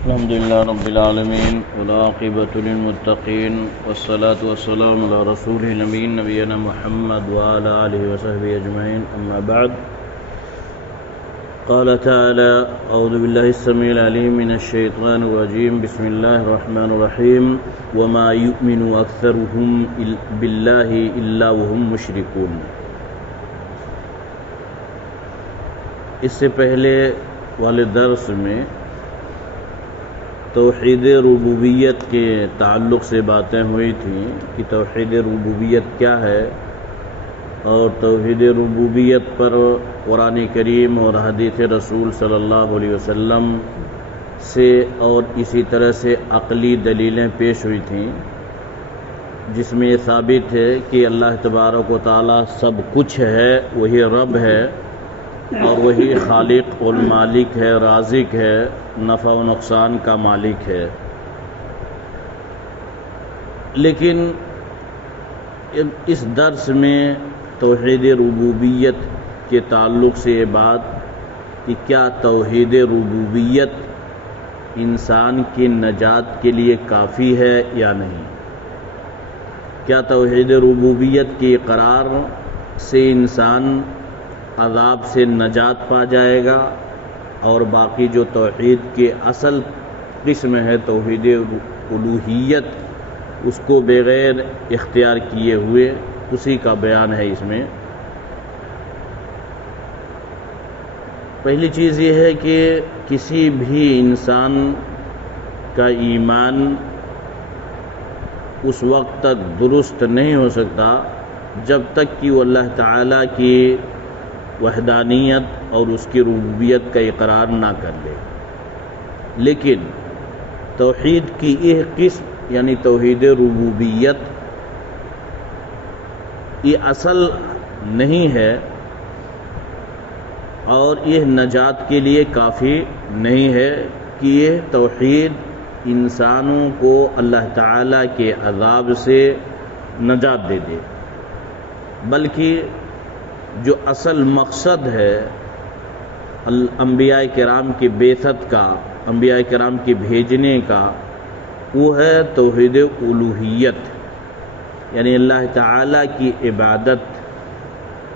الحمد لله رب العالمين والعاقبة للمتقين والصلاة والسلام على رسوله الأمين نبينا محمد وعلى آله وصحبه أجمعين أما بعد قال تعالى أعوذ بالله السميع العليم من الشيطان الرجيم بسم الله الرحمن الرحيم وما يؤمن أكثرهم بالله إلا وهم مشركون. اس سے پہلے والے درس میں توحید ربوبیت کے تعلق سے باتیں ہوئی تھیں کہ توحید ربوبیت کیا ہے، اور توحید ربوبیت پر قرآن کریم اور حدیث رسول صلی اللہ علیہ وسلم سے اور اسی طرح سے عقلی دلیلیں پیش ہوئی تھیں، جس میں یہ ثابت ہے کہ اللہ تبارک و تعالی سب کچھ ہے، وہی رب ہے اور وہی خالق اور مالک ہے، رازق ہے، نفع و نقصان کا مالک ہے. لیکن اس درس میں توحید ربوبیت کے تعلق سے یہ بات کہ کیا توحید ربوبیت انسان کی نجات کے لیے کافی ہے یا نہیں. کیا توحید ربوبیت کے اقرار سے انسان عذاب سے نجات پا جائے گا، اور باقی جو توحید کے اصل قسم ہے توحید الوہیت، اس کو بغیر اختیار کیے ہوئے، اسی کا بیان ہے اس میں. پہلی چیز یہ ہے کہ کسی بھی انسان کا ایمان اس وقت تک درست نہیں ہو سکتا جب تک کہ وہ اللہ تعالیٰ کی وحدانیت اور اس کی ربوبیت کا اقرار نہ کر لے. لیکن توحید کی یہ قسم یعنی توحید ربوبیت یہ اصل نہیں ہے، اور یہ نجات کے لیے کافی نہیں ہے کہ یہ توحید انسانوں کو اللہ تعالیٰ کے عذاب سے نجات دے دے، بلکہ جو اصل مقصد ہے انبیاء کرام کی بعثت کا، انبیاء کرام کے بھیجنے کا، وہ ہے توحید الوہیت یعنی اللہ تعالیٰ کی عبادت.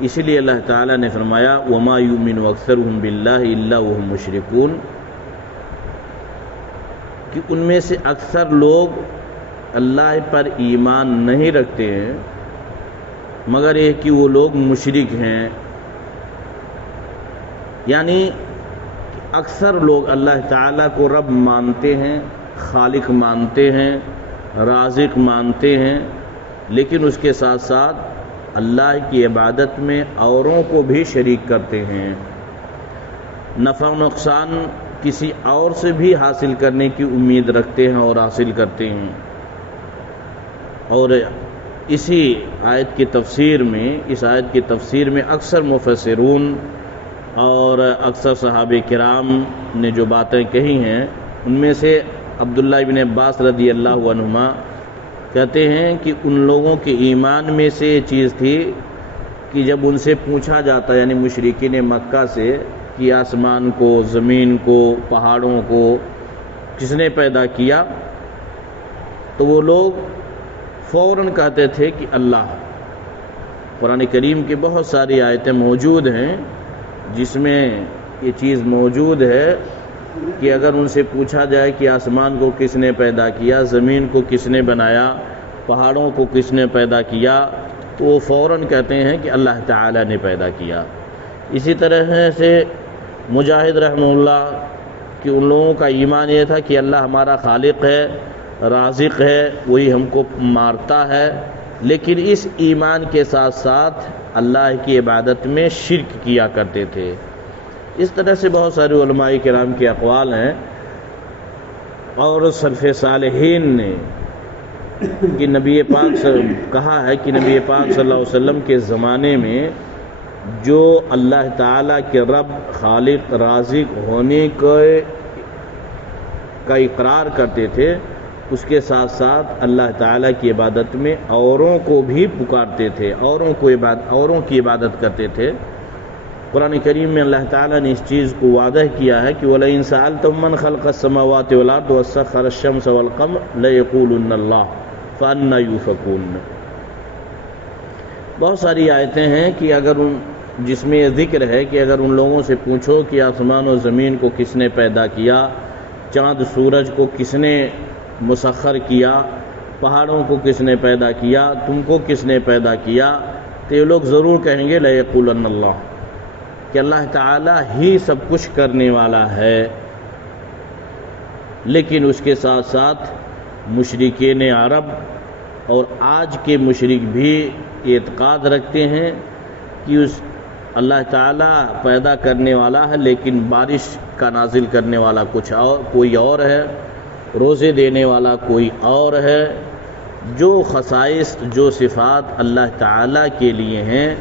اس لیے اللہ تعالیٰ نے فرمایا وَمَا يُؤْمِنُ أَكْثَرُهُم بِاللَّهِ إِلَّا وَهُم مُشْرِكُونَ، کہ ان میں سے اکثر لوگ اللہ پر ایمان نہیں رکھتے ہیں مگر یہ کہ وہ لوگ مشرک ہیں. یعنی اکثر لوگ اللہ تعالیٰ کو رب مانتے ہیں، خالق مانتے ہیں، رازق مانتے ہیں، لیکن اس کے ساتھ ساتھ اللہ کی عبادت میں اوروں کو بھی شریک کرتے ہیں، نفع و نقصان کسی اور سے بھی حاصل کرنے کی امید رکھتے ہیں اور حاصل کرتے ہیں. اور اسی آیت کی تفسیر میں، اس آیت کی تفسیر میں اکثر مفسرون اور اکثر صحابہ کرام نے جو باتیں کہی ہیں، ان میں سے عبداللہ ابن عباس رضی اللہ عنہما کہتے ہیں کہ ان لوگوں کے ایمان میں سے یہ چیز تھی کہ جب ان سے پوچھا جاتا یعنی مشرکین مکہ سے کہ آسمان کو، زمین کو، پہاڑوں کو کس نے پیدا کیا، تو وہ لوگ فوراً کہتے تھے کہ اللہ. قرآن کریم کی بہت ساری آیتیں موجود ہیں جس میں یہ چیز موجود ہے کہ اگر ان سے پوچھا جائے کہ آسمان کو کس نے پیدا کیا، زمین کو کس نے بنایا، پہاڑوں کو کس نے پیدا کیا، تو وہ فوراً کہتے ہیں کہ اللہ تعالیٰ نے پیدا کیا. اسی طرح سے مجاہد رحمہ اللہ کہ ان لوگوں کا ایمان یہ تھا کہ اللہ ہمارا خالق ہے، رازق ہے، وہی ہم کو مارتا ہے، لیکن اس ایمان کے ساتھ ساتھ اللہ کی عبادت میں شرک کیا کرتے تھے. اس طرح سے بہت سارے علماء کرام کے اقوال ہیں، اور سلف صالحین نے کہ نبی پاک کہا ہے کہ نبی پاک صلی اللہ علیہ وسلم کے زمانے میں جو اللہ تعالیٰ کے رب، خالق، رازق ہونے کا اقرار کرتے تھے، اس کے ساتھ ساتھ اللہ تعالیٰ کی عبادت میں اوروں کو بھی پکارتے تھے، اوروں کی عبادت کرتے تھے. قرآن کریم میں اللہ تعالیٰ نے اس چیز کو واضح کیا ہے کہ وَلَئِن سَأَلْتَهُم مَّنْ خَلَقَ السَّمَاوَاتِ وَالْأَرْضَ وَسَخَّرَ الشَّمْسَ وَالْقَمَرَ لَيَقُولُنَّ اللَّهُ فَأَنَّىٰ يُؤْفَكُونَ۔ بہت ساری آیتیں ہیں کہ اگر جس میں یہ ذکر ہے کہ اگر ان لوگوں سے پوچھو کہ آسمان و زمین کو کس نے پیدا کیا، چاند سورج کو کس نے مسخر کیا، پہاڑوں کو کس نے پیدا کیا، تم کو کس نے پیدا کیا، تو یہ لوگ ضرور کہیں گے لَيَقُولَنَّ اللَّهُ، کہ اللہ تعالیٰ ہی سب کچھ کرنے والا ہے۔ لیکن اس کے ساتھ ساتھ مشرکین عرب اور آج کے مشرک بھی اعتقاد رکھتے ہیں کہ اس اللہ تعالیٰ پیدا کرنے والا ہے، لیکن بارش کا نازل کرنے والا کوئی اور ہے، روزے دینے والا کوئی اور ہے۔ جو خصائص، جو صفات اللہ تعالیٰ کے لیے ہیں،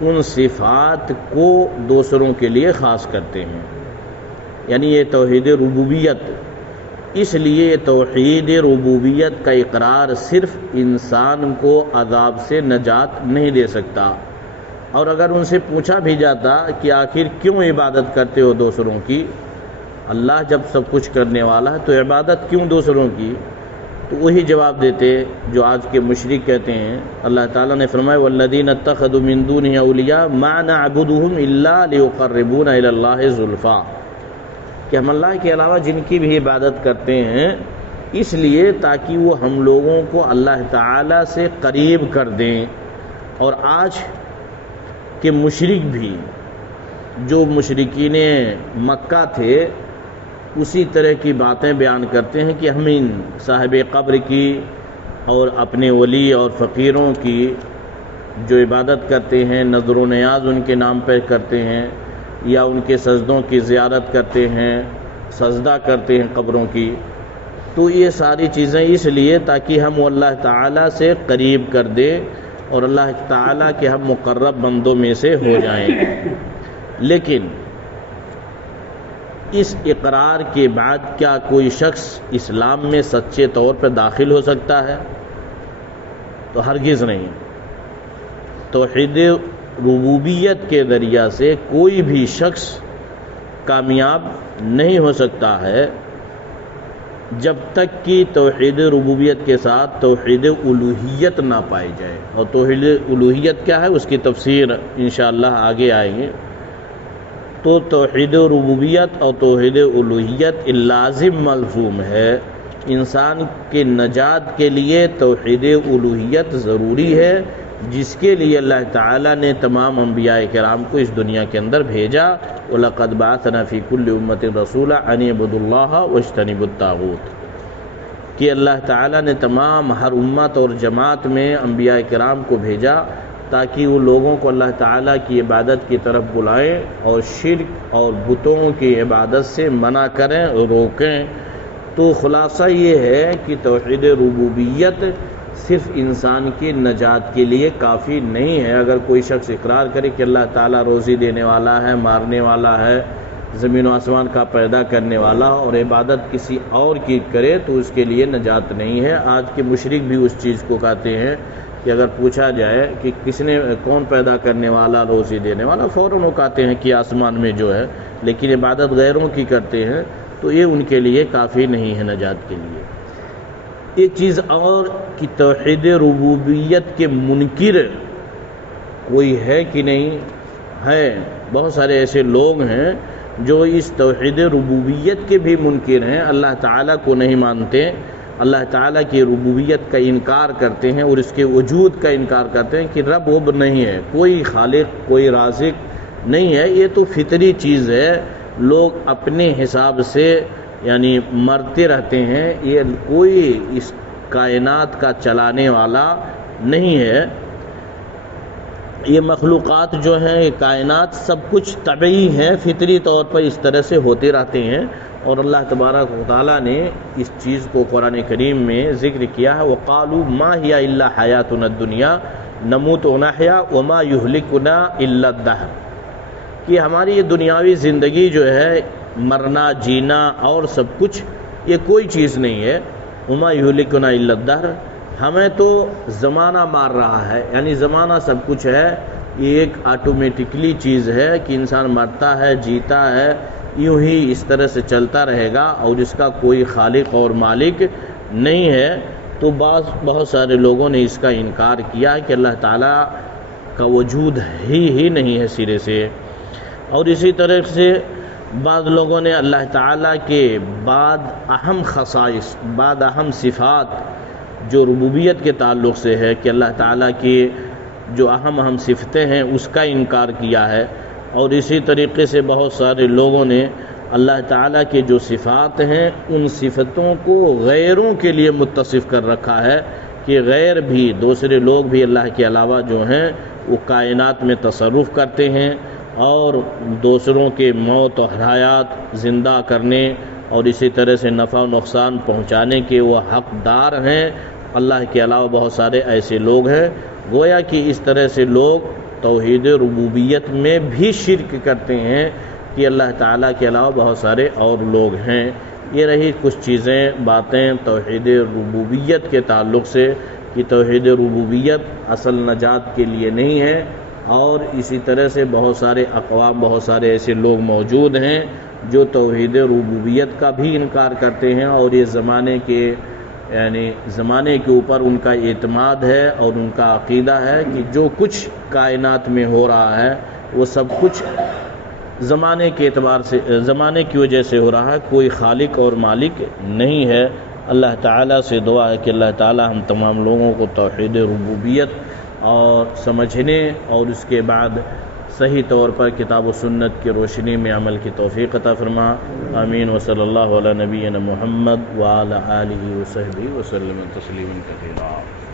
ان صفات کو دوسروں کے لیے خاص کرتے ہیں، یعنی یہ توحید ربوبیت۔ اس لیے توحید ربوبیت کا اقرار صرف انسان کو عذاب سے نجات نہیں دے سکتا، اور اگر ان سے پوچھا بھی جاتا کہ آخر کیوں عبادت کرتے ہو دوسروں کی، اللہ جب سب کچھ کرنے والا ہے تو عبادت کیوں دوسروں کی، تو وہی جواب دیتے جو آج کے مشرک کہتے ہیں۔ اللہ تعالیٰ نے فرمایا وَالَّذِينَ اتَّخَذُوا مِن دُونِهِ أَوْلِيَاءَ مَا نَعْبُدُهُمْ إِلَّا لِيُقَرِّبُونَ إِلَى اللَّهِ زُلْفَىٰ، کہ ہم اللہ کے علاوہ جن کی بھی عبادت کرتے ہیں اس لیے تاکہ وہ ہم لوگوں کو اللہ تعالیٰ سے قریب کر دیں۔ اور آج کے مشرک بھی جو مشرکین مکہ تھے اسی طرح کی باتیں بیان کرتے ہیں کہ ہم ان صاحب قبر کی اور اپنے ولی اور فقیروں کی جو عبادت کرتے ہیں، نظر و نیاز ان کے نام پر کرتے ہیں، یا ان کے سجدوں کی زیارت کرتے ہیں، سجدہ کرتے ہیں قبروں کی، تو یہ ساری چیزیں اس لیے تاکہ ہم اللہ تعالیٰ سے قریب کر دیں اور اللہ تعالیٰ کے ہم مقرب بندوں میں سے ہو جائیں۔ لیکن اس اقرار کے بعد کیا کوئی شخص اسلام میں سچے طور پر داخل ہو سکتا ہے؟ تو ہرگز نہیں۔ توحید ربوبیت کے ذریعہ سے کوئی بھی شخص کامیاب نہیں ہو سکتا ہے جب تک کہ توحید ربوبیت کے ساتھ توحید الوہیت نہ پائی جائے۔ اور توحید الوہیت کیا ہے اس کی تفسیر انشاءاللہ آگے آئیں گے۔ تو توحید ربوبیت اور توحید الوہیت لازم ملزوم ہے۔ انسان کے نجات کے لیے توحید الوہیت ضروری ہے، جس کے لیے اللہ تعالیٰ نے تمام انبیاء کرام کو اس دنیا کے اندر بھیجا۔ وَلَقَدْ بَعَثْنَا فِي كُلِّ أُمَّةٍ رَسُولًا أَنِ اعْبُدُوا اللَّهَ وَاجْتَنِبُوا الطَّاغُوتَ، کہ اللہ تعالیٰ نے تمام ہر امت اور جماعت میں انبیاء کرام کو بھیجا تاکہ وہ لوگوں کو اللہ تعالیٰ کی عبادت کی طرف بلائیں اور شرک اور بتوں کی عبادت سے منع کریں اور روکیں۔ تو خلاصہ یہ ہے کہ توحید ربوبیت صرف انسان کی نجات کے لیے کافی نہیں ہے۔ اگر کوئی شخص اقرار کرے کہ اللہ تعالیٰ روزی دینے والا ہے، مارنے والا ہے، زمین و آسمان کا پیدا کرنے والا، اور عبادت کسی اور کی کرے تو اس کے لیے نجات نہیں ہے۔ آج کے مشرک بھی اس چیز کو کہتے ہیں کہ اگر پوچھا جائے کہ کون پیدا کرنے والا، روزی دینے والا، فوراً وہ کہتے ہیں کہ آسمان میں جو ہے، لیکن عبادت غیروں کی کرتے ہیں تو یہ ان کے لیے کافی نہیں ہے نجات کے لیے۔ ایک چیز اور کہ توحید ربوبیت کے منکر کوئی ہے کہ نہیں ہے؟ بہت سارے ایسے لوگ ہیں جو اس توحید ربوبیت کے بھی منکر ہیں، اللہ تعالیٰ کو نہیں مانتے، اللہ تعالیٰ کی ربوبیت کا انکار کرتے ہیں اور اس کے وجود کا انکار کرتے ہیں کہ رب اب نہیں ہے، کوئی خالق، کوئی رازق نہیں ہے، یہ تو فطری چیز ہے، لوگ اپنے حساب سے یعنی مرتے رہتے ہیں، یہ کوئی اس کائنات کا چلانے والا نہیں ہے۔ یہ مخلوقات جو ہیں، یہ کائنات سب کچھ طبعی ہیں، فطری طور پر اس طرح سے ہوتے رہتے ہیں، اور اللہ تبارک و تعالیٰ نے اس چیز کو قرآن کریم میں ذکر کیا ہے۔ وَقَالُوا مَا هِيَ إِلَّا حَيَاتُنَا الدُّنْيَا نَمُوتُ وَنَحْيَا وَمَا يُهْلِكُنَا إِلَّا الدَّهْرُ، کہ ہماری یہ دنیاوی زندگی جو ہے، مرنا جینا اور سب کچھ، یہ کوئی چیز نہیں ہے۔ وَمَا يُهْلِكُنَا إِلَّا الدَّهْرُ، ہمیں تو زمانہ مار رہا ہے، یعنی زمانہ سب کچھ ہے، یہ ایک آٹومیٹکلی چیز ہے کہ انسان مرتا ہے، جیتا ہے، یوں ہی اس طرح سے چلتا رہے گا اور اس کا کوئی خالق اور مالک نہیں ہے۔ تو بہت سارے لوگوں نے اس کا انکار کیا کہ اللہ تعالیٰ کا وجود ہی نہیں ہے سرے سے۔ اور اسی طرح سے بعض لوگوں نے اللہ تعالیٰ کے بعد اہم خصائص، بعد اہم صفات جو ربوبیت کے تعلق سے ہے کہ اللہ تعالیٰ کی جو اہم صفتیں ہیں اس کا انکار کیا ہے۔ اور اسی طریقے سے بہت سارے لوگوں نے اللہ تعالیٰ کے جو صفات ہیں ان صفتوں کو غیروں کے لیے متصف کر رکھا ہے کہ غیر بھی، دوسرے لوگ بھی اللہ کے علاوہ جو ہیں وہ کائنات میں تصرف کرتے ہیں اور دوسروں کے موت و حیات زندہ کرنے اور اسی طرح سے نفع و نقصان پہنچانے کے وہ حقدار ہیں۔ اللہ کے علاوہ بہت سارے ایسے لوگ ہیں، گویا کہ اس طرح سے لوگ توحید ربوبیت میں بھی شرک کرتے ہیں کہ اللہ تعالیٰ کے علاوہ بہت سارے اور لوگ ہیں۔ یہ رہی کچھ چیزیں، باتیں توحید ربوبیت کے تعلق سے کہ توحید ربوبیت اصل نجات کے لیے نہیں ہے۔ اور اسی طرح سے بہت سارے اقوام، بہت سارے ایسے لوگ موجود ہیں جو توحید ربوبیت کا بھی انکار کرتے ہیں، اور یہ زمانے کے اوپر ان کا اعتماد ہے اور ان کا عقیدہ ہے کہ جو کچھ کائنات میں ہو رہا ہے وہ سب کچھ زمانے کے اعتبار سے، زمانے کی وجہ سے ہو رہا ہے، کوئی خالق اور مالک نہیں ہے۔ اللہ تعالیٰ سے دعا ہے کہ اللہ تعالیٰ ہم تمام لوگوں کو توحید ربوبیت اور سمجھنے اور اس کے بعد صحیح طور پر کتاب و سنت کی روشنی میں عمل کی توفیق عطا فرما۔ آمین۔ وصلی اللہ علی نبینا محمد وعلی آلہ وصحبہ وسلم تسلیما کثیرا۔